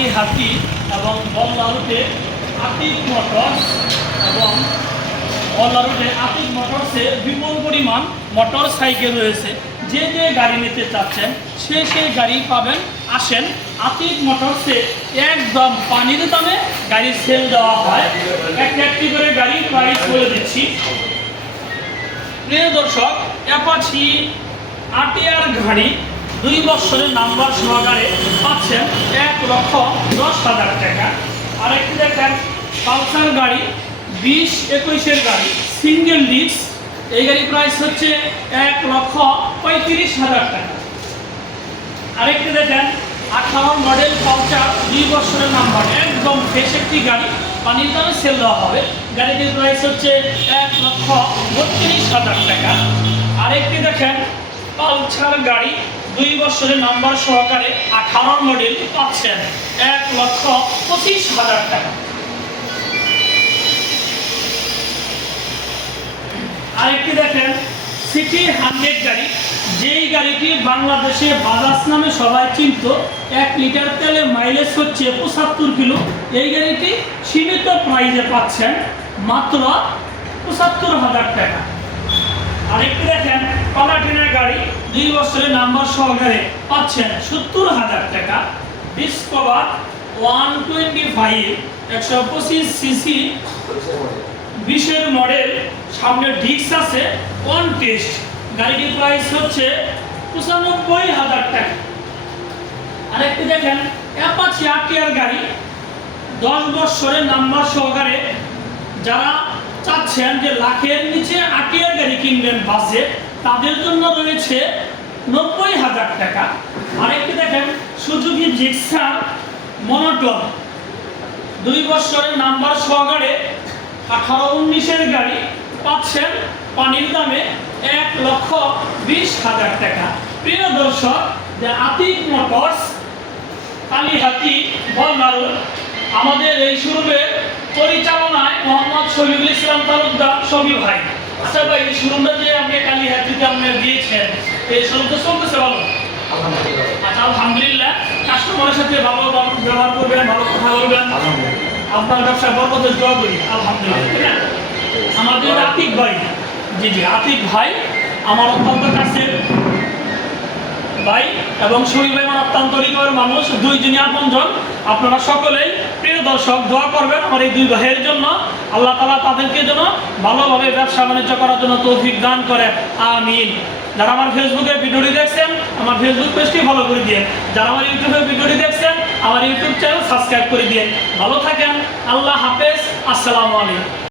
কালীহাতি এবং বল্লা রুটে আতিক মোটরস এবং বল্লা রুটে আতিক মোটরসে বিপুল পরিমাণ মোটর সাইকেল রয়েছে। যে যে গাড়ি নিতে চাচ্ছেন সে গাড়ি পাবেন। আসেন, আতিক মোটরসে একদম পানির দামে গাড়ি সেল দেওয়া হয়। একটি করে গাড়ির প্রাইস বলে দিচ্ছি। প্রিয় দর্শক, অ্যাপাচি আরটিআর গাড়ি 2 বছরের নাম্বার সহকারে পাচ্ছেন 1,10,000 টাকা। আরেকটি দেখেন পালসার গাড়ি 20-21-এর গাড়ি সিঙ্গেল ডিস্ক, এই গাড়ি প্রাইস হচ্ছে 1,35,000 টাকা। আরেকটি দেখেন 18 মডেল পালসার 2 বছরের নাম্বার, একদম ফ্রেশ একটি গাড়ি, পানির দামে সেল দেওয়া হবে। গাড়িটির প্রাইস হচ্ছে 1,32,000 টাকা। আরেকটি দেখেন পালসার গাড়ি 2 বছরের নাম্বার সহকারে 18 মডেল পাচ্ছেন 1,25,000 টাকা। আরেকটি দেখেন সিটি 100 গাড়ি, যেই গাড়িটি বাংলাদেশে বাজাজ নামে সবাই চিনত। 1 লিটার তেলে মাইলেজ হচ্ছে 75 কিলো। এই গাড়িটি সীমিত প্রাইসে পাচ্ছেন মাত্র 75,000 টাকা। আরেকটি দেখেন প্লাটিনা গাড়ি 2 বছরের নাম্বার সহকারে পাচ্ছেন 70,000 টাকা। ডিসকভার 125 125 সিসি 20-এর মডেল, সামনে ডিস্ক আছে, অন টেস্ট, গাড়িটির প্রাইস হচ্ছে 95,000 টাকা। আরেকটি দেখেন অ্যাপাচি আরটিআর গাড়ি 10 বছরের নাম্বার সহকারে, যারা চাচ্ছেন যে লাখের নিচে আরটিআর গাড়ি কিনবেন বাজেট, তাদের জন্য রয়েছে 90,000 টাকা। আরেকটি দেখেন সুজুকি জিক্সার মনোটন 2 বছরের নাম্বার সহকারে 18-19-এর গাড়ি পাচ্ছেন পানির দামে 1,20,000 টাকা। প্রিয় দর্শক, যে আতিক মোটরস কালীহাতি বল্লা রোড, আমাদের এই শোরুমের পরিচালনায় মোহাম্মদ শফিকুল ইসলাম তালুকদার শফি ভাই। আচ্ছা ভাই, এই শোরুমটা যে আপনি কালীহাতিতে আপনি দিয়েছেন, এই শোরুমটা চলতেছে ভালো? আচ্ছা, আলহামদুলিল্লাহ। কাস্টমারের সাথে ভালো ব্যবহার করবেন, ভালো কথা বলবেন, আপনার ব্যবসায় বরকতের দোয়া করি, আলহামদুলিল্লাহ। আমাদের আতিক ভাই, জি আতিক ভাই আমার অত্যন্ত কাছের ভাই এবং শরীর ভাই আমার অত্যন্ত হৃদয়ের মানুষ, 2 জনই আপনজন। আপনারা সকলেই প্রিয় দর্শক দোয়া করবেন আমার এই 2 ভাইয়ের জন্য। আল্লাহ তাআলা তাদেরকে যেন ভালোভাবে ব্যবসা বাণিজ্য করার জন্য তৌফিক দান করে, আমিন। যারা আমার ফেসবুকে ভিডিওটি দেখছেন আমার ফেসবুক পেজটি ফলো করে দিন। যারা আমার ইউটিউবে ভিডিওটি দেখছেন আমার ইউটিউব চ্যানেল সাবস্ক্রাইব করে দিন। ভালো থাকেন, আল্লাহ হাফেজ, আসসালামু আলাইকুম।